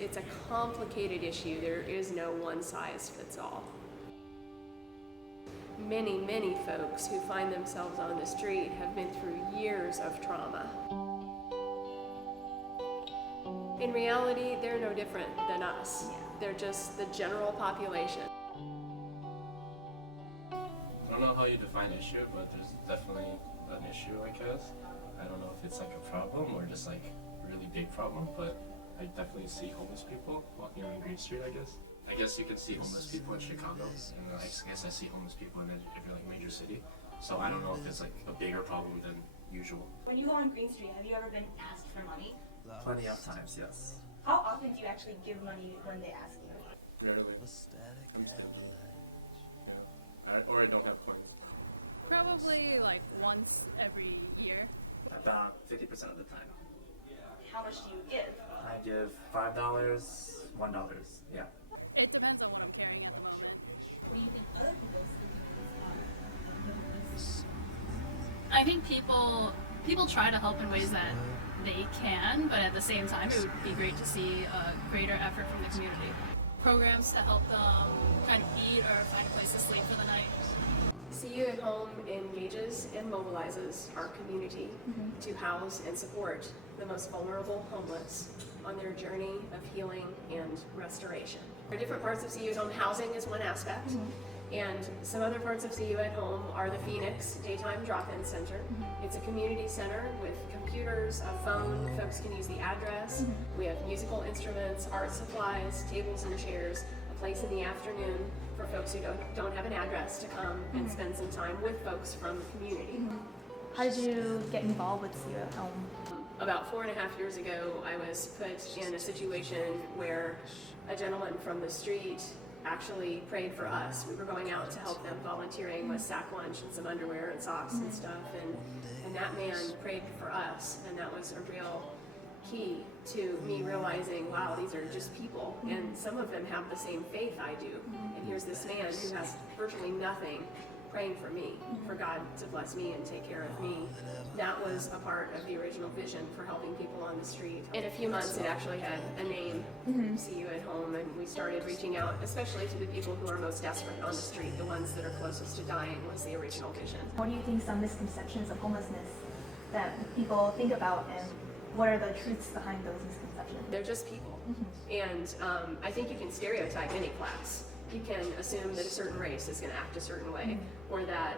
it's a complicated issue. There is no one size fits all. Many folks who find themselves on the street have been through years of trauma. In reality, they're no different than us. They're just the general population. I don't know how you define issue, but there's definitely an issue, I guess. I don't know if it's like a problem or just like a really big problem, but I definitely see homeless people walking around Green Street, I guess. I guess you could see homeless people in Chicago, and I guess I see homeless people in every like major city. So I don't know if it's like a bigger problem than usual. When you go on Green Street, have you ever been asked for money? Plenty of times, yes. How often do you actually give money when they ask you? Rarely. I'm stingy. Yeah. Or I don't have coins. Probably like once every year. About 50% of the time. How much do you give? I give $5, $1, yeah. It depends on what I'm carrying at the moment. What do you think other people I think people try to help in ways that they can, but at the same time it would be great to see a greater effort from the community. Programs to help them kind of eat or find a place to sleep for the night. See You at Home engages and mobilizes our community to house and support the most vulnerable homeless on their journey of healing and restoration. There are different parts of See You at Home. Housing is one aspect, and some other parts of See You at Home are the Phoenix Daytime Drop-In Center. It's a community center with computers, a phone, folks can use the address. We have musical instruments, art supplies, tables and chairs, a place in the afternoon for folks who don't have an address to come and spend some time with folks from the community. How did you get involved with See You at Home? About 4.5 years ago, I was put in a situation where a gentleman from the street actually prayed for us. We were going out to help them volunteering with sack lunch and some underwear and socks and stuff, and that man prayed for us, and that was a real key to me realizing, wow, these are just people, and some of them have the same faith I do, and here's this man who has virtually nothing praying for me, for God to bless me and take care of me. That was a part of the original vision for helping people on the street. In a few months, it actually had a name, See You at Home, and we started reaching out, especially to the people who are most desperate on the street, the ones that are closest to dying was the original vision. What do you think some misconceptions of homelessness that people think about, and what are the truths behind those misconceptions? They're just people. And I think you can stereotype any class. You can assume that a certain race is going to act a certain way, or that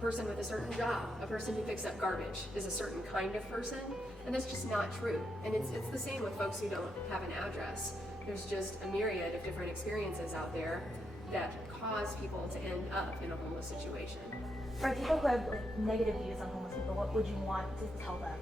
person with a certain job, a person who picks up garbage, is a certain kind of person, and that's just not true. And it's the same with folks who don't have an address. There's just a myriad of different experiences out there that cause people to end up in a homeless situation. For people who have negative views on homeless people, what would you want to tell them?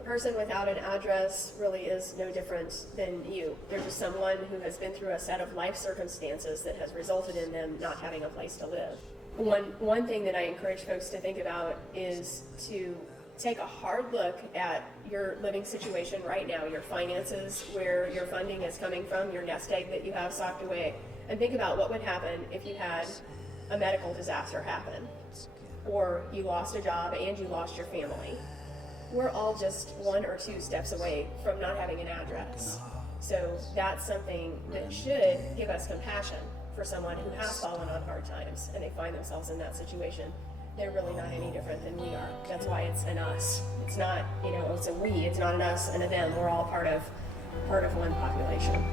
A person without an address really is no different than you. They're just someone who has been through a set of life circumstances that has resulted in them not having a place to live. One thing that I encourage folks to think about is to take a hard look at your living situation right now, your finances, where your funding is coming from, your nest egg that you have socked away, and think about what would happen if you had a medical disaster happen, or you lost a job and you lost your family. We're all just 1 or 2 steps away from not having an address. So that's something that should give us compassion for someone who has fallen on hard times and they find themselves in that situation. They're really not any different than we are. That's why it's an us. It's not, it's a we, it's not an us and a them. We're all part of one population.